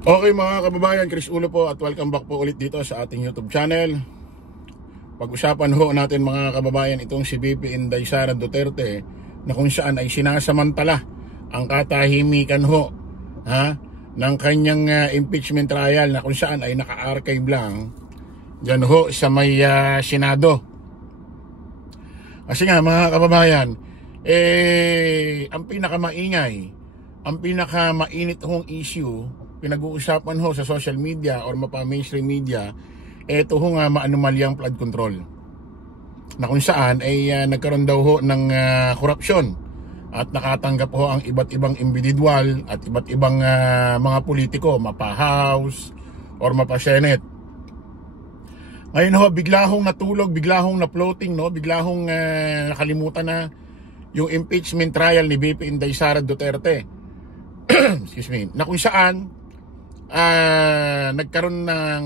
Okay mga kababayan, Chris Ulo po at welcome back po ulit dito sa ating YouTube channel. Pag-usapan ho natin mga kababayan itong si VP Inday Sara Duterte na kung saan ay sinasamantala ang katahimikan ho ng kanyang impeachment trial na kung saan ay naka-archive lang dyan ho sa may Senado. Kasi nga mga kababayan, ang pinakamaingay, ang pinakamainit hong issue pinag-uusapan ho sa social media or mapa-mainstream media, ito ho nga maanomalyang flood control na kung saan ay nagkaroon daw ho ng korupsyon at nakatanggap ho ang iba't ibang individual at iba't ibang mga politiko, mapa-house or mapa-senate. Ngayon ho, bigla hong natulog, bigla hong na-floating, no? Bigla hong nakalimutan na yung impeachment trial ni VP Inday Sara Duterte. Excuse me, na kung saan nagkaroon ng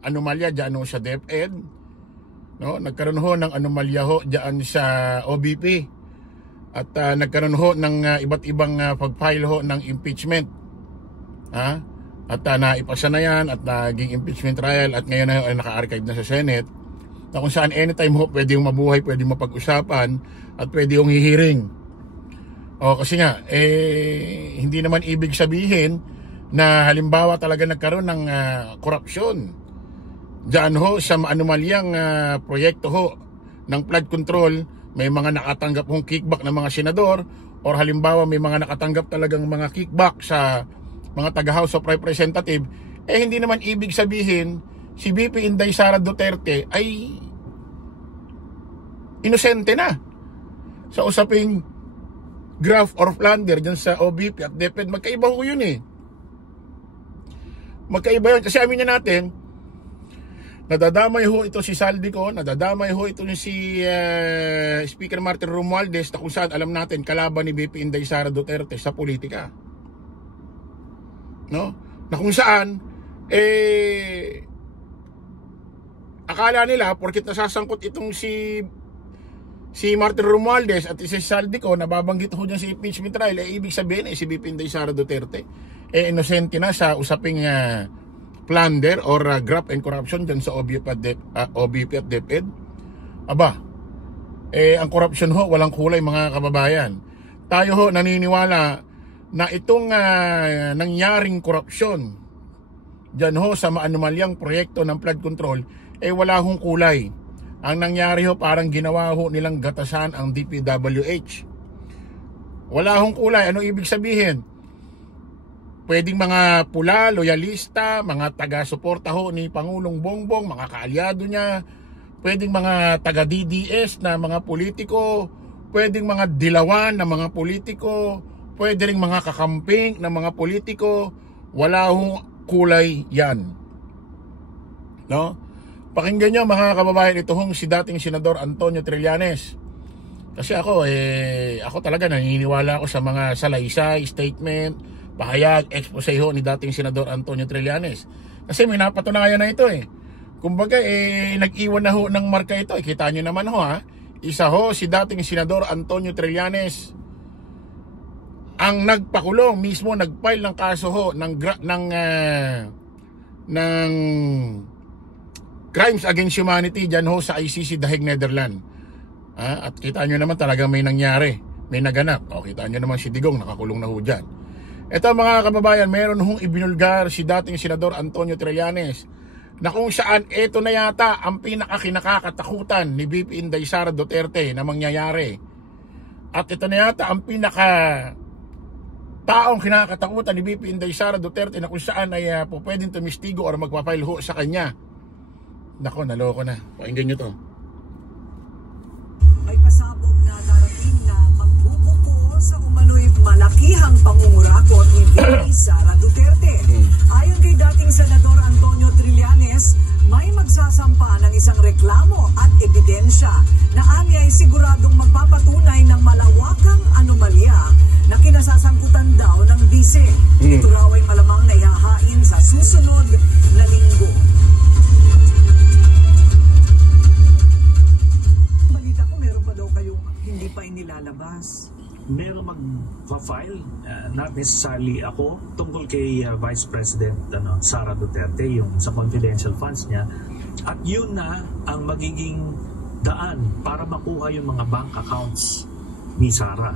anomalya dyan ho sa DepEd, no? Nagkaroon ho ng anomalya ho dyan sa OBP at nagkaroon ho ng iba't ibang pag-file ho ng impeachment, at naipasa na yan at naging impeachment trial at ngayon ay naka-archive na sa Senate na kung saan anytime ho pwede yung mabuhay, pwede mapag-usapan at pwede yung hihiring. Kasi nga hindi naman ibig sabihin na halimbawa talaga nagkaroon ng korupsyon diyan ho sa anomalyang proyekto ho ng flood control, may mga nakatanggap hong kickback ng mga senador or halimbawa may mga nakatanggap talagang mga kickback sa mga taga-House of Representative, hindi naman ibig sabihin si VP Inday Sara Duterte ay inosente na sa usaping graft or plunder dyan sa OBP at DepEd. Magkaiba ho yun Magkaiba yun. Kasi aminin natin, nadadamay ho ito si Saldico, nadadamay ho ito si Speaker Martin Romualdez na kung saan alam natin kalaban ni VP Inday Sara Duterte sa politika. No? Na kung saan, akala nila, porkit nasasangkot itong si Martin Romualdez at si Saldico, nababanggit ho dyan si impeachment trial, ibig sabihin si VP Inday Sara Duterte inosente na sa usaping plunder or graft and corruption dyan sa OBP at DepEd. Ang corruption ho walang kulay mga kababayan. Tayo ho naniniwala na itong nangyaring korupsyon dyan ho sa maanomalyang proyekto ng flood control wala hong kulay. Ang nangyari ho parang ginawa ho nilang gatasan ang DPWH. Wala hong kulay. Ano ibig sabihin? Pwedeng mga pula, loyalista, mga taga-suporta ho ni Pangulong Bongbong, mga kaalyado niya, pwedeng mga taga-DDS na mga politiko, pwedeng mga dilawan na mga politiko, pwede ring mga kakamping na mga politiko. Wala hong kulay yan. No? Pakinggan nyo mga kababayan, ito hong si dating Senador Antonio Trillanes. Kasi ako talaga naniniwala ako sa mga salaysay, statement, pahayag, expose ho ni dating Senador Antonio Trillanes. Kasi may napatunayan na ito Kumbaga nag-iwan na ho ng marka ito. Kita nyo naman ho Isa ho si dating Senador Antonio Trillanes ang nagpakulong, mismo nag-file ng kaso ho ng crimes against humanity dyan ho sa ICC The Hague, Netherlands. At kita nyo naman talaga may nangyari, may naganap. Kita nyo naman si Digong nakakulong na ho dyan. Ito mga kababayan, meron hong ibinulgar si dating Senador Antonio Trillanes na kung saan ito na yata ang pinakakinakatakutan ni VP Inday Sara Duterte na mangyayari. At ito na yata ang taong kinakatakutan ni VP Inday Sara Duterte na kung saan ay pwedeng tumistigo or magpapile ho sa kanya. Nako, naloko na. Pakinggan nyo to. May pasabog na darating na magbubuko sa umano'y malakihang pangungurakot ni VP Sara Duterte. Ayon kay dating Senador Antonio Trillanes, may magsasampa ng isang reklamo at ebidensya na anya ay siguradong magpapatunay ng malawakang anomalya na kinasasangkutan daw ng bise. Ito raw ay malamang na ihahain sa susunod na linggo. Balita ko meron pa daw kayong hindi pa inilalabas. Meron mag file, not necessarily ako, tungkol kay Vice President Sara Duterte, yung sa confidential funds niya. At yun na ang magiging daan para makuha yung mga bank accounts ni Sara.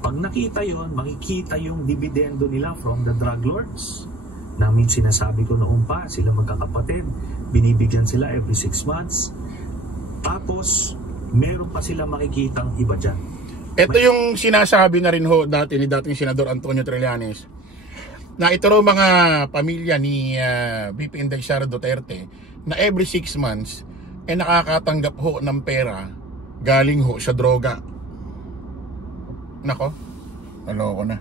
Pag nakita yon, makikita yung dividendo nila from the drug lords. Namin sinasabi ko noon pa, sila magkakapatid, binibigyan sila every 6 months. Tapos, meron pa sila makikitang iba dyan. Ito yung sinasabi na rin ho dati ni dating Senador Antonio Trillanes, na ito raw mga pamilya ni VP Inday Sara Duterte na every 6 months nakakatanggap ho ng pera galing ho sa droga. Nako, naloko na.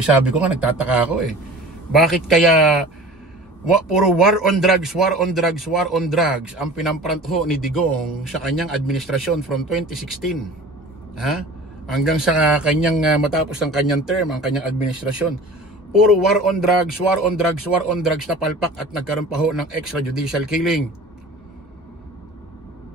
Sabi ko nga, nagtataka ako bakit kaya puro war on drugs ang pinamprant ho ni Digong sa kanyang administrasyon from 2016 hanggang sa kanyang matapos ng kanyang term, ang kanyang administrasyon. Puro war on drugs na palpak at nagkaroon pa ho ng extrajudicial killing.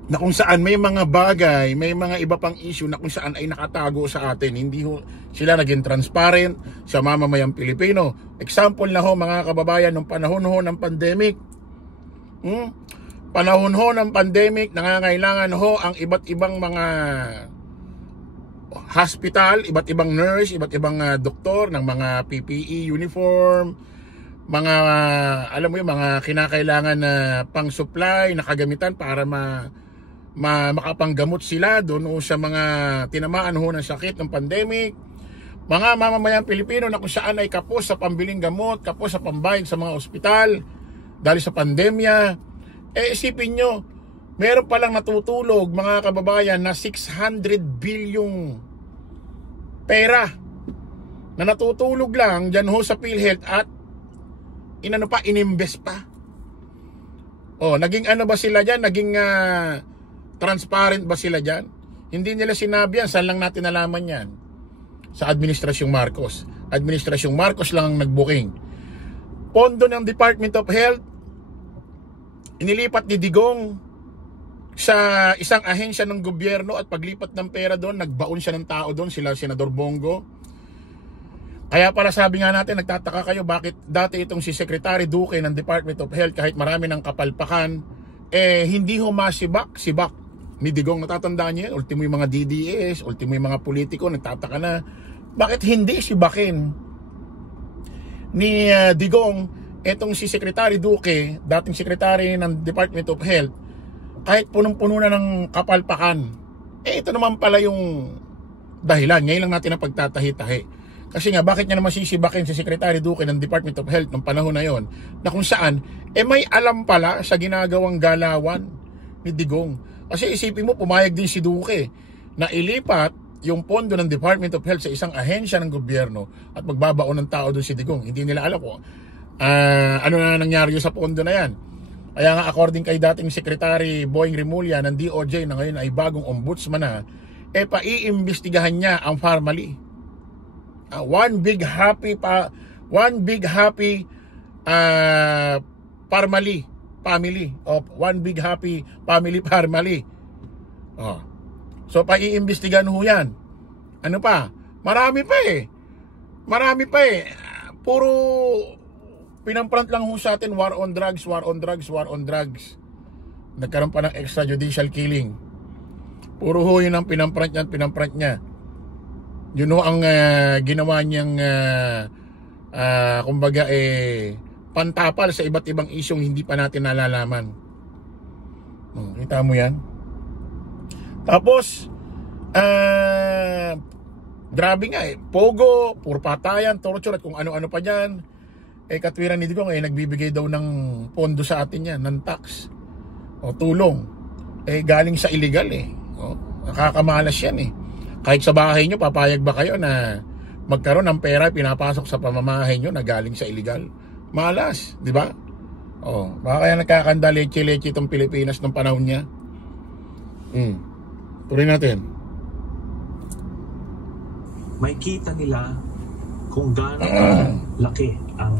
Na kung saan may mga bagay, may mga iba pang issue na kung saan ay nakatago sa atin. Hindi ho sila naging transparent sa mamamayang Pilipino. Example na ho mga kababayan, nung panahon ho ng pandemic. Panahon ho ng pandemic, nangangailangan ho ang iba't ibang mga hospital, iba't ibang nurse, iba't ibang doktor ng mga PPE uniform, mga alam mo yung mga kinakailangan na pang-supply na kagamitan para makapanggamot sila doon sa mga tinamaan ho ng sakit ng pandemic. Mga mamamayang Pilipino na kung saan ay kapos sa pambiling gamot, kapos sa pambayad sa mga ospital dahil sa pandemya. Isipin nyo, meron palang natutulog mga kababayan na 600 bilyong pera na natutulog lang dyan ho sa PhilHealth at inimbest pa. Naging ano ba sila dyan? Naging transparent ba sila dyan? Hindi nila sinabi yan. Saan lang natin nalaman yan? Sa Administrasyong Marcos. Administrasyong Marcos lang ang nag-booking. Pondo ng Department of Health, inilipat ni Digong sa isang ahensya ng gobyerno, at paglipat ng pera doon, nagbaon siya ng tao doon, sila Senador Bongo. Kaya pala sabi nga natin, nagtataka kayo bakit dati itong si Secretary Duque ng Department of Health, kahit marami ng kapalpakan, hindi humasibak ni Digong. Natatandaan niyo yan, ultimo yung mga DDS, ultimo yung mga politiko, nagtataka na bakit hindi sibakin ni Digong etong si Secretary Duque, dating Secretary ng Department of Health, kahit punong-puno na ng kapalpakan. Ito naman pala yung dahilan. Ngayon lang natin ang pagtatahi-tahi. Kasi nga, bakit niya naman sisibakin si Secretary Duque ng Department of Health ng panahon na yon, na kung saan, may alam pala sa ginagawang galawan ni Digong. Kasi isipin mo, pumayag din si Duque na ilipat yung pondo ng Department of Health sa isang ahensya ng gobyerno at magbabaon ng tao doon si Digong. Hindi nila alam ko ano na nangyari sa pondo na yan. Kaya nga, according kay dating Secretary Boying Rimulya ng DOJ na ngayon ay bagong ombudsman na, paiimbestigahan niya ang Pharmally. One big happy Pharmally family of one big happy family Pharmally. So paiimbestigahan ho yan. Ano pa? Marami pa puro pinamprant lang ho sa atin, war on drugs. Nagkaroon pa ng extrajudicial killing. Puro ho yun ang pinamprant niya. Yun ho ang ginawa niyang kumbaga pantapal sa iba't ibang isyong hindi pa natin nalalaman. Kita mo yan? Tapos grabe nga pogo, puro patayan, torture at kung ano-ano pa dyan. Katwiran ni Digong nagbibigay daw ng pondo sa atin yan, ng tax o tulong. Galing sa illegal nakakamalas yan Kahit sa bahay nyo, papayag ba kayo na magkaroon ng pera pinapasok sa pamamahay nyo na galing sa illegal? Malas, di ba? Baka kaya nagkakanda leche-leche itong Pilipinas ng panahon niya. Tuloy natin. May kita nila kung gaano laki ang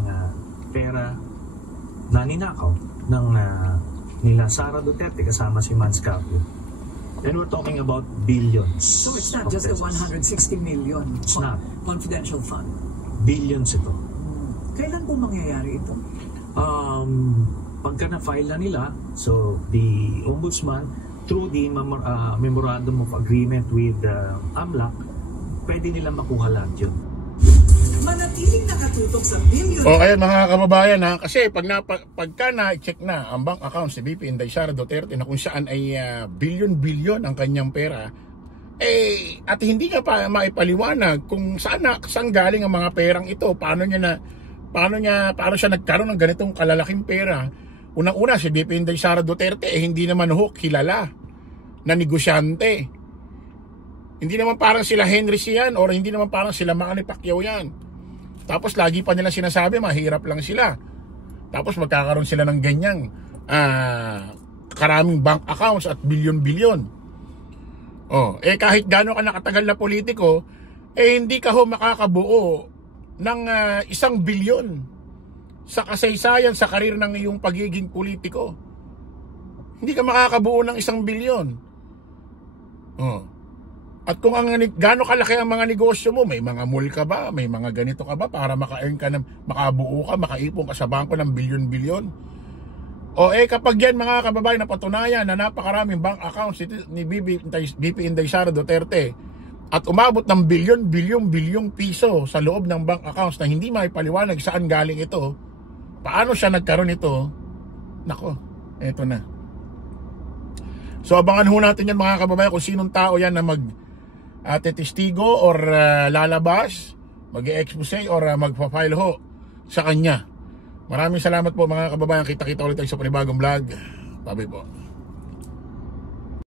pera na ninakaw ng nila Sara Duterte kasama si Mans Capio. And we're talking about billions. So it's not of just the pesos. 160 million It's not. confidential fund. Billions ito. Kailan po mangyayari ito? Pagka na-file na nila, so the Ombudsman, through the Memorandum of Agreement with AMLAC, pwede nila makuha lang yun. Manatiling nakatutok sa billion. O ayan mga kababayan ha, kasi pagka na-check na ang bank account si VP Inday Sara Duterte na kung saan ay bilyon-bilyon ang kanyang pera, at hindi niya pa maipaliwanag kung saan galing ang mga perang ito, paano siya nagkaroon ng ganitong kalalaking pera. Unang-una si VP Inday Sara Duterte hindi naman kilala na negosyante. Hindi naman parang sila Henry yan or hindi naman parang sila Manny Pacquiao yan. Tapos lagi pa nila sinasabi mahirap lang sila. Tapos magkakaroon sila ng ganyang karaming bank accounts at bilyon-bilyon. Kahit gaano ka nakatagal na politiko, hindi ka makakabuo ng 1 bilyon sa kasaysayan sa karir ng iyong pagiging politiko. Hindi ka makakabuo ng 1 bilyon. At kung gaano kalaki ang mga negosyo mo, may mga mall ka ba, may mga ganito ka ba para maka-earn ka, makabuo ka, makaipon ka sa bangko ng bilyon-bilyon? Kapag yan mga kababayan napatunayan na napakaraming bank accounts ni VP Inday Sara Duterte at umabot ng bilyong piso sa loob ng bank accounts na hindi maipaliwanag saan galing ito, paano siya nagkaroon ito? Nako, eto na. So abangan ho natin yan mga kababayan kung sinong tao yan na testigo or lalabas, mag-e-expose or magpa-file ho sa kanya. Maraming salamat po mga kababayan. Kita-kita ulit tayo sa panibagong vlog. Bye-bye po.